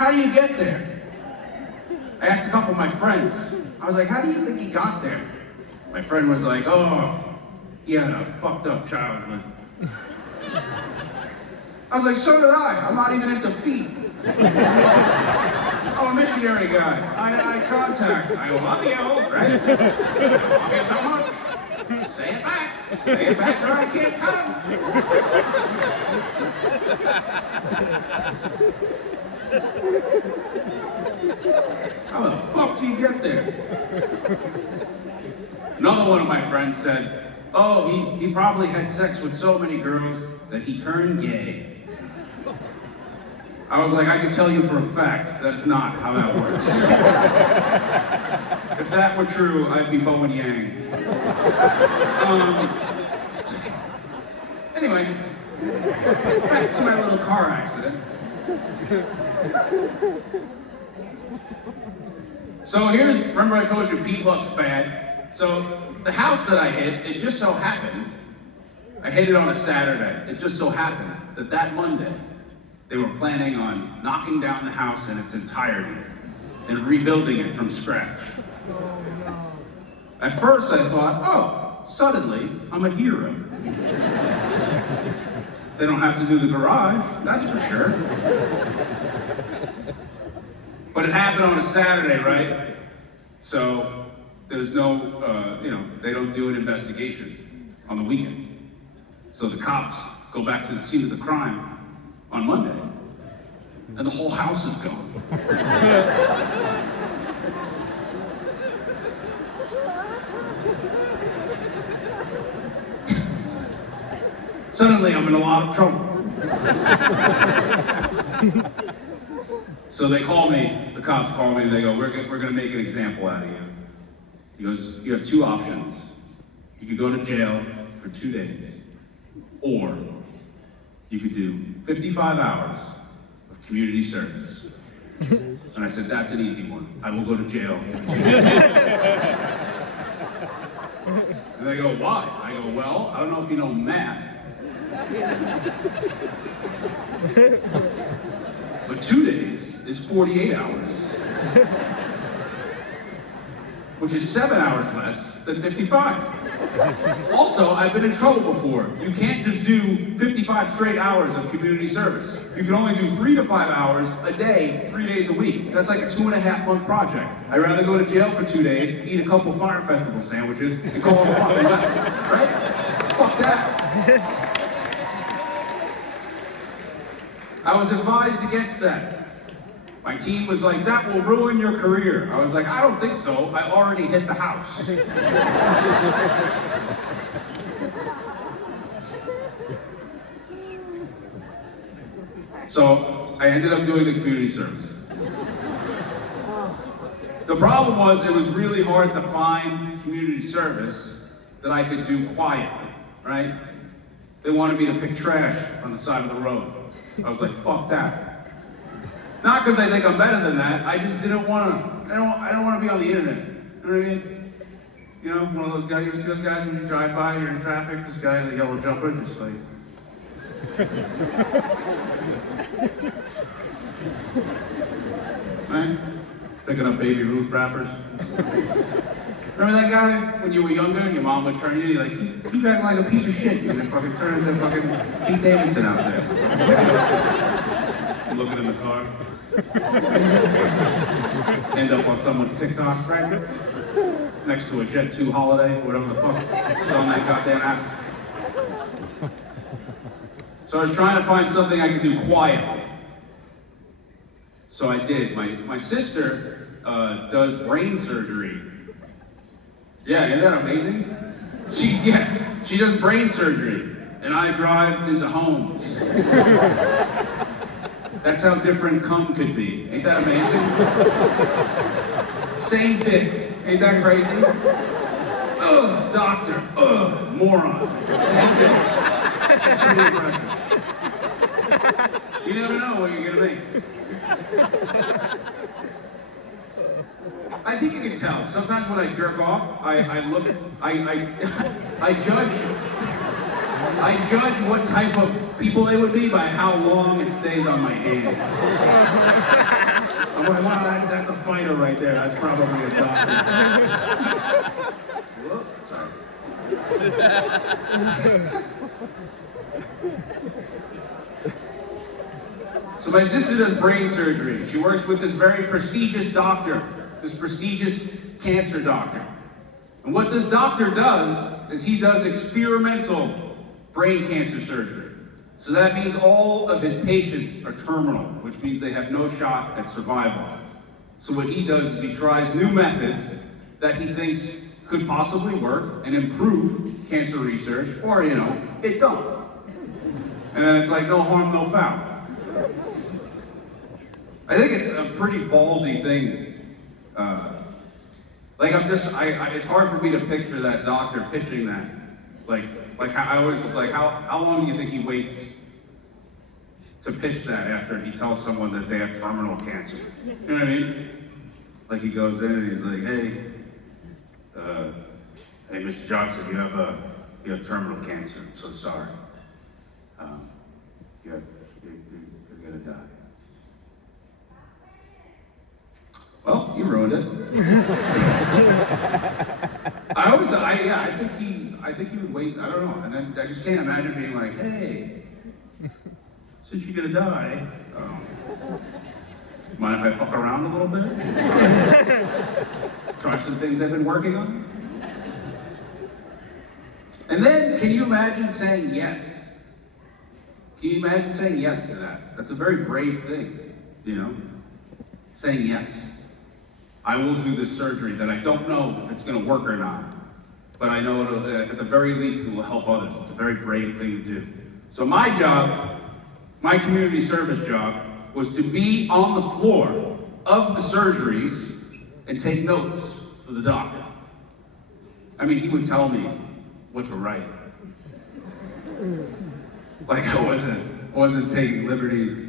how do you get there? I asked a couple of my friends. I was like, how do you think he got there? My friend was like, oh, he had a fucked up childhood. I was like, so did I. I'm not even into feet. I'm a missionary guy. Eye contact. I love you, right? I love you so much. Say it back. Say it back or I can't come. How the fuck do you get there? Another one of my friends said, oh, he probably had sex with so many girls that he turned gay. I was like, I can tell you for a fact that is not how that works. If that were true, I'd be Bo and Yang. Anyway, back to my little car accident. So remember I told you Pete looks bad? So the house that I hit, it just so happened, I hit it on a Saturday. It just so happened that Monday, they were planning on knocking down the house in its entirety and rebuilding it from scratch. At first I thought, oh, suddenly I'm a hero. They don't have to do the garage, that's for sure. But it happened on a Saturday, right? So there's no, they don't do an investigation on the weekend. So the cops go back to the scene of the crime on Monday, and the whole house is gone. Suddenly, I'm in a lot of trouble. So they call me, the cops call me, and they go, we're gonna make an example out of you. He goes, you have two options. You could go to jail for 2 days, or you could do 55 hours of community service. And I said, that's an easy one. I will go to jail for 2 days. And they go, why? I go, well, I don't know if you know math, but 2 days is 48 hours, which is 7 hours less than 55. Also, I've been in trouble before. You can't just do 55 straight hours of community service. You can only do 3 to 5 hours a day, 3 days a week. That's like a 2.5 month project. I'd rather go to jail for 2 days, eat a couple Fire Festival sandwiches, and call it a fucking lesson, right? Fuck that. I was advised against that. My team was like, that will ruin your career. I was like, I don't think so. I already hit the house. So I ended up doing the community service. The problem was it was really hard to find community service that I could do quietly, right? They wanted me to pick trash on the side of the road. I was like, fuck that. Not because I think I'm better than that, I just didn't want to, I don't want to be on the internet. You know what I mean? You know, one of those guys, you see those guys when you drive by, you're in traffic, this guy in the yellow jumper, just like... Right? Picking up Baby Ruth wrappers. Remember that guy when you were younger and your mom would turn you, like, keep acting like a piece of shit. You just fucking turn into fucking Pete Davidson out there. Looking in the car. End up on someone's TikTok, right? Next to a Jet 2 holiday, whatever the fuck is on that goddamn app. So I was trying to find something I could do quietly. So I did. My sister does brain surgery. Yeah, isn't that amazing? She does brain surgery, and I drive into homes. That's how different cum could be. Ain't that amazing? Same dick. Ain't that crazy? Ugh, doctor. Ugh, moron. Same dick. It's pretty impressive. You never know what you're gonna make. I think you can tell. Sometimes when I jerk off, I judge what type of people they would be by how long it stays on my hand. fighter right there. That's probably a doctor. Whoop, sorry. So my sister does brain surgery. She works with this very prestigious doctor, this prestigious cancer doctor. And what this doctor does is he does experimental brain cancer surgery. So that means all of his patients are terminal, which means they have no shot at survival. So what he does is he tries new methods that he thinks could possibly work and improve cancer research, or, it don't. And then it's like, no harm, no foul. I think it's a pretty ballsy thing. It's hard for me to picture that doctor pitching that. I always was like, how long do you think he waits to pitch that after he tells someone that they have terminal cancer? You know what I mean? Like he goes in and he's like, hey, Mr. Johnson, you have terminal cancer. I'm so sorry. You're gonna die. Well, you ruined it. I think he would wait. I don't know. And then I just can't imagine being like, hey, since you're gonna die, mind if I fuck around a little bit? Try some things I've been working on. And then, can you imagine saying yes? Can you imagine saying yes to that? That's a very brave thing, saying yes. I will do this surgery that I don't know if it's gonna work or not, but I know at the very least it will help others. It's a very brave thing to do. So my job, my community service job, was to be on the floor of the surgeries and take notes for the doctor. I mean, he would tell me what to write. Like I wasn't taking liberties.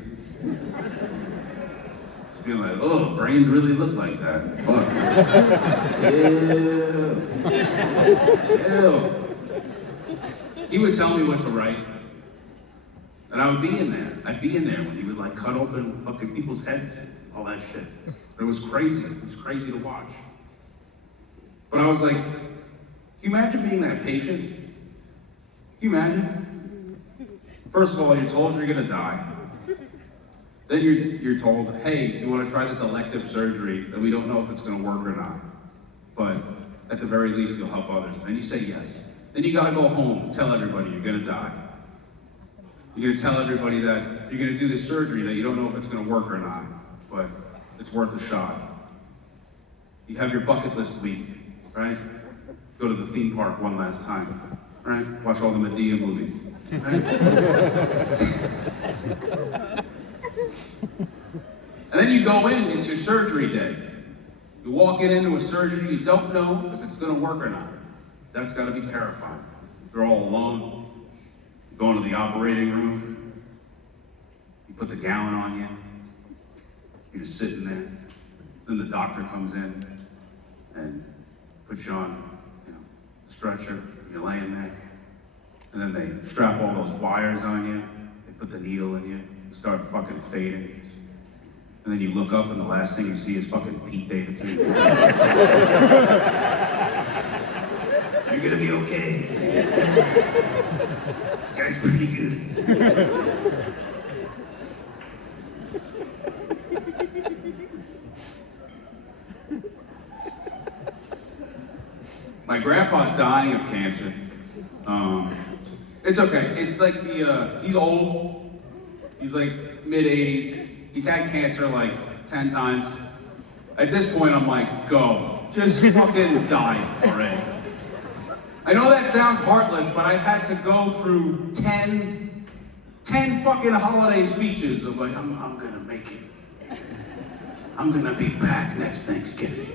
Just being like, oh, brains really look like that. Fuck. Ew. He would tell me what to write. And I would be in there. I'd be in there when he would like cut open fucking people's heads, all that shit. It was crazy. It was crazy to watch. But I was like, can you imagine being that patient? Can you imagine? First of all, you're told you're gonna die. Then you're told, hey, do you want to try this elective surgery that we don't know if it's gonna work or not, but at the very least you'll help others. Then you say yes. Then you gotta go home and tell everybody you're gonna die. You're gonna tell everybody that you're gonna do this surgery that you don't know if it's gonna work or not, but it's worth a shot. You have your bucket list week, right? Go to the theme park one last time, right? Watch all the Medea movies, right? And then you go in, it's your surgery day. You walk into a surgery, you don't know if it's gonna work or not. That's gotta be terrifying. You're all alone. You go into the operating room. You put the gown on you. You're just sitting there. Then the doctor comes in and puts you on, the stretcher. You're laying there. And then they strap all those wires on you. They put the needle in you. You start fucking fading. And then you look up and the last thing you see is fucking Pete Davidson. You're gonna be okay. This guy's pretty good. My grandpa's dying of cancer. It's okay. It's like he's old. He's like mid-80s. He's had cancer like 10 times. At this point, I'm like, go. Just fucking die already. I know that sounds heartless, but I've had to go through 10 fucking holiday speeches of like, I'm gonna make it. I'm gonna be back next Thanksgiving.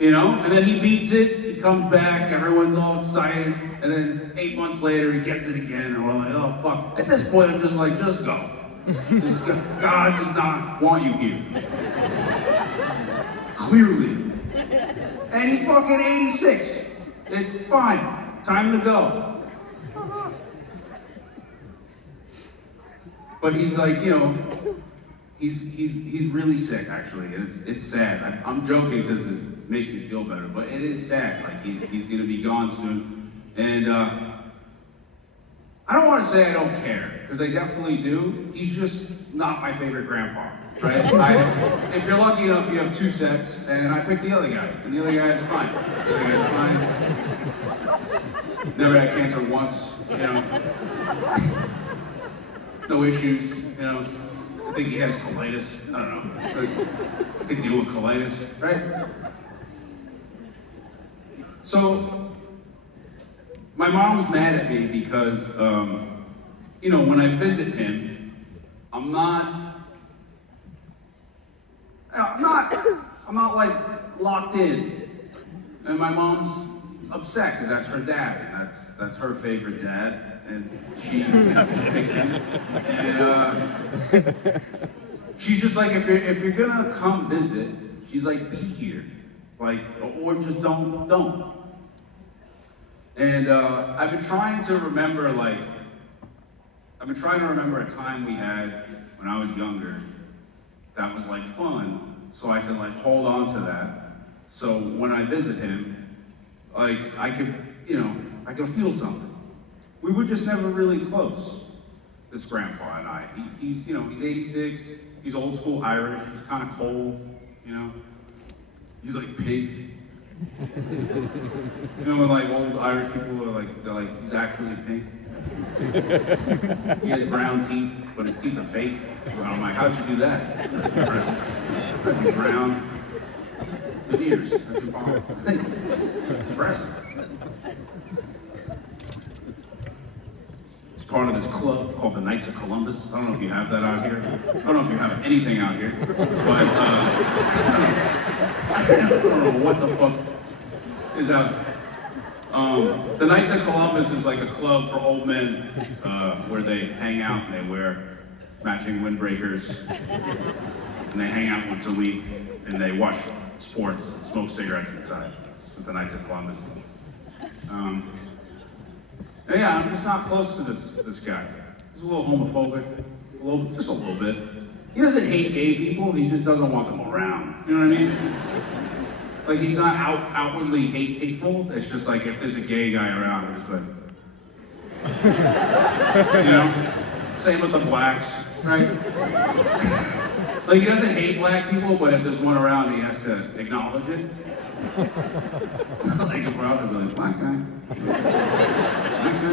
And then he beats it, he comes back, everyone's all excited, and then 8 months later, he gets it again, and we're like, oh, fuck. At this point, I'm just like, just go. God does not want you here. Clearly. And he's fucking 86. It's fine. Time to go. But he's like, he's really sick actually, and it's sad. I'm joking because it makes me feel better, but it is sad. Like he's gonna be gone soon, and I don't want to say I don't care because I definitely do. He's just not my favorite grandpa, right? If you're lucky enough, you have two sets, and I picked the other guy, and the other guy is fine. The other guy's fine. Never had cancer once, you know. No issues, you know. I think he has colitis. I don't know. I could deal with colitis, right? So, my mom's mad at me because, you know, when I visit him, I'm not like locked in. And my mom's upset because that's her dad, and that's her favorite dad, and she picked him. And she's just like, if you're gonna come visit, she's like, be here, like, or just don't. And I've been trying to remember a time we had when I was younger that was like fun, so I could like hold on to that. So when I visit him, like I could feel something. We were just never really close, this grandpa and I. He's 86, he's old school Irish, he's kind of cold, you know. He's like pink. You know, when like old Irish people are they're like, he's actually pink. He has brown teeth, but his teeth are fake. And I'm like, how'd you do that? That's impressive. How'd you brown veneers? That's impossible. It's impressive. It's part of this club called the Knights of Columbus. I don't know if you have that out here. I don't know if you have anything out here, but I don't know what the fuck is out. The Knights of Columbus is like a club for old men where they hang out and they wear matching windbreakers and they hang out once a week and they watch sports and smoke cigarettes inside. That's what the Knights of Columbus is. And yeah, I'm just not close to this guy. He's a little homophobic, just a little bit. He doesn't hate gay people, he just doesn't want them around. You know what I mean? Like he's not outwardly hateful. It's just like if there's a gay guy around, I'm just like, you know. Same with the blacks, right? Like he doesn't hate black people, but if there's one around, he has to acknowledge it. Like if we're out there, be like, black guy. Black guy.